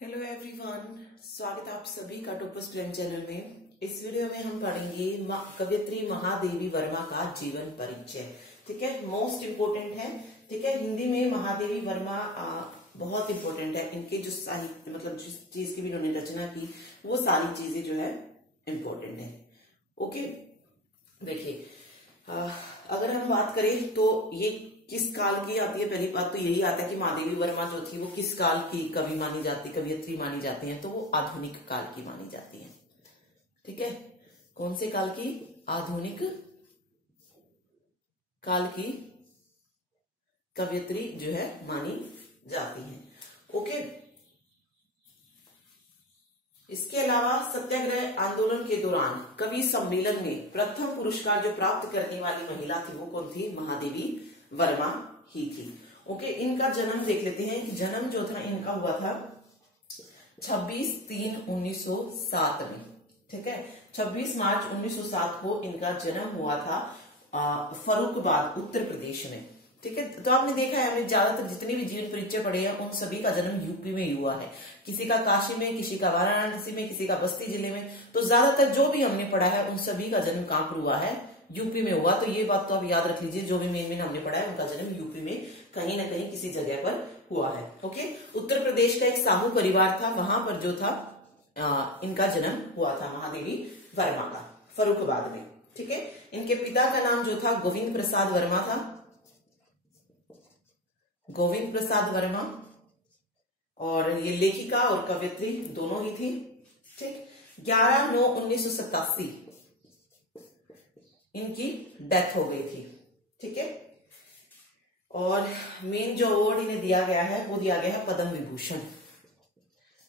Hello everyone, स्वागत है आप सभी का टोपस प्रेम चैनल में। इस वीडियो में हम पढ़ेंगे कवयित्री महादेवी वर्मा का जीवन परिचय। ठीक है, मोस्ट इम्पोर्टेंट है। ठीक है, हिंदी में महादेवी वर्मा बहुत इम्पोर्टेंट है। इनके जो साहित्य मतलब जिस चीज की भी इन्होंने रचना की वो सारी चीजें जो है इम्पोर्टेंट है। ओके, देखिए अगर हम बात करें तो ये किस काल की आती है। पहली बात तो यही आता है कि महादेवी वर्मा जो थी वो किस काल की कवि मानी जाती, कवयित्री मानी जाती हैं, तो वो आधुनिक काल की मानी जाती हैं। ठीक है, कौन से काल की? आधुनिक काल की कवयित्री जो है मानी जाती हैं। ओके, इसके अलावा सत्याग्रह आंदोलन के दौरान कवि सम्मेलन में प्रथम पुरस्कार जो प्राप्त करने वाली महिला थी वो कौन थी? महादेवी वर्मा ही थी। ओके, इनका जन्म देख लेते हैं कि जन्म जो था इनका हुआ था 26/3/1907 में। ठीक है, 26 मार्च 1907 को इनका जन्म हुआ था फर्रुखाबाद उत्तर प्रदेश में। ठीक है, तो आपने देखा है हमें ज्यादातर जितने भी जीवन परिचय पढ़े हैं उन सभी का जन्म यूपी में ही हुआ है। किसी का काशी में, किसी का वाराणसी में, किसी का बस्ती जिले में। तो ज्यादातर जो भी हमने पढ़ा है उन सभी का जन्म कहां पर हुआ है? यूपी में हुआ। तो ये बात तो आप याद रख लीजिए, जो भी मेन हमने पढ़ा है उनका जन्म यूपी में कहीं ना कहीं किसी जगह पर हुआ है। ओके, उत्तर प्रदेश का एक साहू परिवार था, वहां पर जो था इनका जन्म हुआ था महादेवी वर्मा का, फर्रुखाबाद में। ठीक है, इनके पिता का नाम जो था गोविंद प्रसाद वर्मा था, गोविंद प्रसाद वर्मा, और ये लेखिका और कवयित्री दोनों ही थी। ठीक, 11/9/1987 इनकी डेथ हो गई थी। ठीक है, और मेन जो अवार्ड इन्हें दिया गया है वो दिया गया है पद्म विभूषण।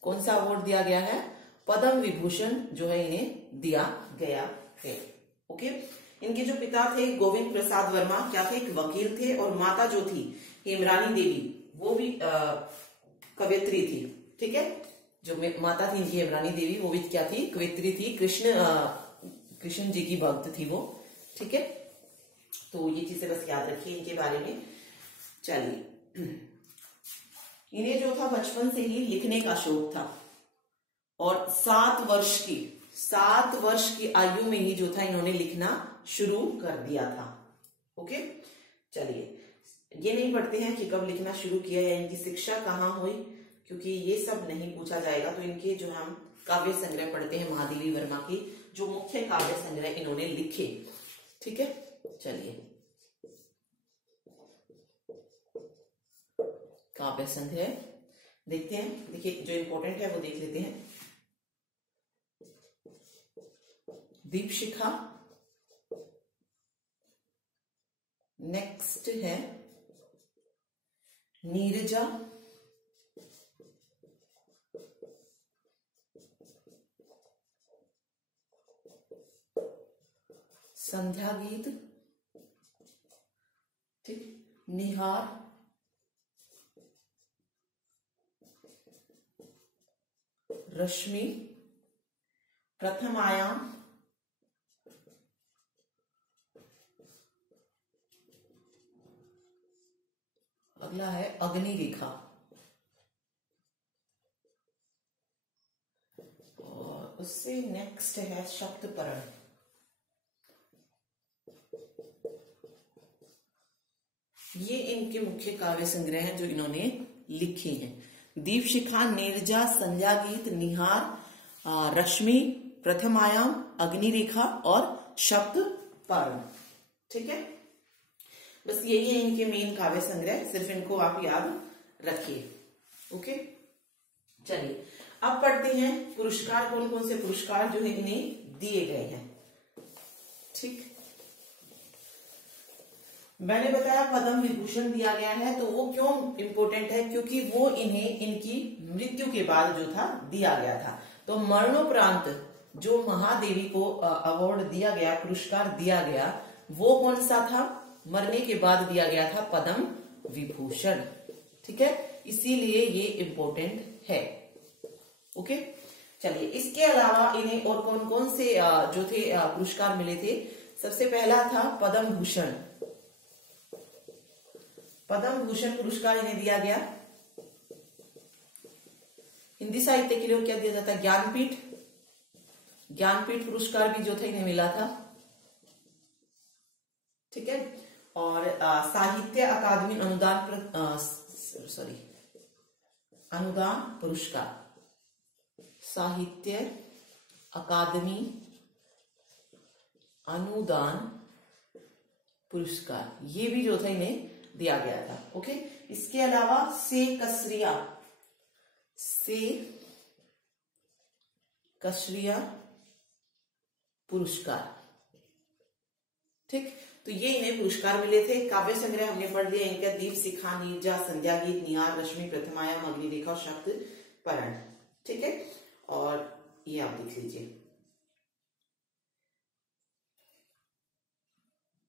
कौन सा अवार्ड दिया गया है? पद्म विभूषण जो है इन्हें दिया गया है। ओके, इनके जो पिता थे गोविंद प्रसाद वर्मा क्या थे? एक वकील थे, और माता जो थी हेमरानी देवी वो भी कवयित्री थी। ठीक है, जो माता थी इनकी हेमरानी देवी वो भी क्या थी? कवयित्री थी। कृष्ण जी की भक्त थी वो। ठीक है, तो ये चीजें बस याद रखिए इनके बारे में। चलिए, इन्हें जो था बचपन से ही लिखने का शौक था, और 7 वर्ष की आयु में ही जो था इन्होंने लिखना शुरू कर दिया था। ओके, चलिए ये नहीं पढ़ते हैं कि कब लिखना शुरू किया है, इनकी शिक्षा कहाँ हुई, क्योंकि ये सब नहीं पूछा जाएगा। तो इनके जो हम काव्य संग्रह पढ़ते हैं महादेवी वर्मा की, जो मुख्य काव्य संग्रह इन्होंने लिखे। ठीक है, चलिए काव्य संग्रह देखते हैं। देखिए जो इंपॉर्टेंट है वो देख लेते हैं। दीपशिखा, नेक्स्ट है नीरजा, संध्या गीत, ठीक, निहार, रश्मि, प्रथम आयाम, अगला है अग्निरेखा, और उससे नेक्स्ट है शक्तपरण। ये इनके मुख्य काव्य संग्रह हैं जो इन्होंने लिखे हैं। दीपशिखा, नीरजा, संध्या गीत, निहार, रश्मि, प्रथम आयाम, अग्निरेखा और शक्तपर्ण। ठीक है, बस यही है इनके मेन काव्य संग्रह, सिर्फ इनको आप याद रखिए। ओके, चलिए अब पढ़ते हैं पुरस्कार, कौन कौन से पुरस्कार जो है इन्हें दिए गए हैं। ठीक, मैंने बताया पद्म विभूषण दिया गया है, तो वो क्यों इंपॉर्टेंट है? क्योंकि वो इन्हें इनकी मृत्यु के बाद जो था दिया गया था। तो मरणोपरांत जो महादेवी को अवार्ड दिया गया, पुरस्कार दिया गया, वो कौन सा था? मरने के बाद दिया गया था पद्म विभूषण। ठीक है, इसीलिए ये इंपॉर्टेंट है। ओके, चलिए इसके अलावा इन्हें और कौन कौन से जो थे पुरस्कार मिले थे? सबसे पहला था पद्म भूषण। पद्म भूषण पुरस्कार इन्हें दिया गया। हिंदी साहित्य के लिए क्या दिया जाता है, ज्ञानपीठ, ज्ञानपीठ पुरस्कार भी जो था इन्हें मिला था, ठीक है। और साहित्य अकादमी अनुदान पुरस्कार, साहित्य अकादमी अनुदान पुरस्कार, ये भी जो था इन्हें दिया गया था। ओके, इसके अलावा से कसरिया पुरस्कार, ठीक। तो ये इन्हें पुरस्कार मिले थे। काव्य संग्रह हमने पढ़ लिया इनका, दीप शिखा, नीरजा, संध्या गीत, निहार, रश्मि, प्रथमायाम, अग्निरेखा और शब्द परण, ठीक है। और ये आप देख लीजिए,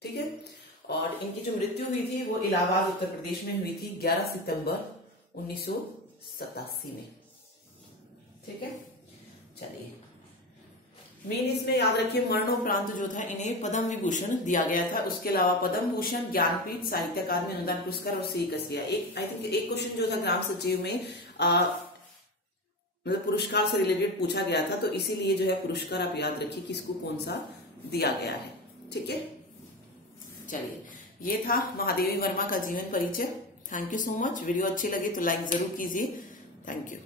ठीक है। और इनकी जो मृत्यु हुई थी वो इलाहाबाद उत्तर प्रदेश में हुई थी 11 सितंबर 1987 में, ठीक है। चलिए, मेन इसमें याद रखिए मरणोपरांत जो था इन्हें पद्म विभूषण दिया गया था। उसके अलावा पद्म भूषण, ज्ञानपीठ, साहित्य अकादमी अनुदान पुरस्कार और सी कसरिया। एक आई थिंक एक क्वेश्चन जो था ग्राम सचिव में मतलब पुरस्कार से रिलेटेड पूछा गया था, तो इसीलिए जो है पुरस्कार आप याद रखिए किसको कौन सा दिया गया है, ठीक है। चलिए, ये था महादेवी वर्मा का जीवन परिचय। Thank you so much. Video अच्छी लगी तो लाइक जरूर कीजिए। Thank you.